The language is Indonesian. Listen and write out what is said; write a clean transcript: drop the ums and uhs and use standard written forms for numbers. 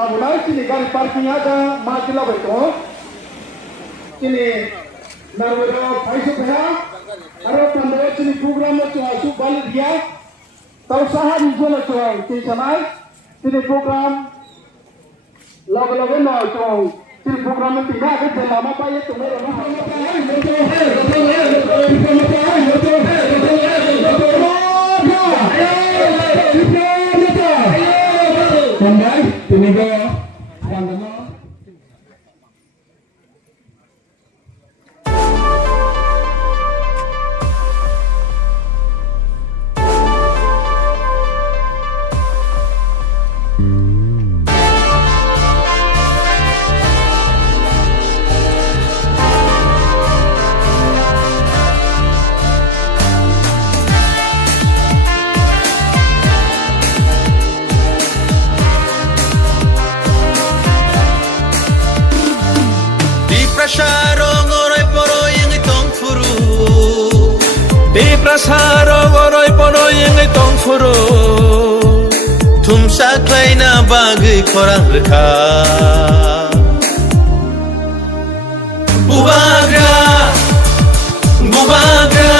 tabulai sini gari parking ada makilah betul. Sini narwero paisa pera, aro pandai sini program itu asu balik dia. Tahu sahari jual itu sini sanai, sini program lagu-lagu no itu sini program itu tidak ada lama payah tu mereka. Kembali, ini dia. Prasaro goroi poroi yang tong furu Tumsa klaina bagi korang reka Bubagra Bubagra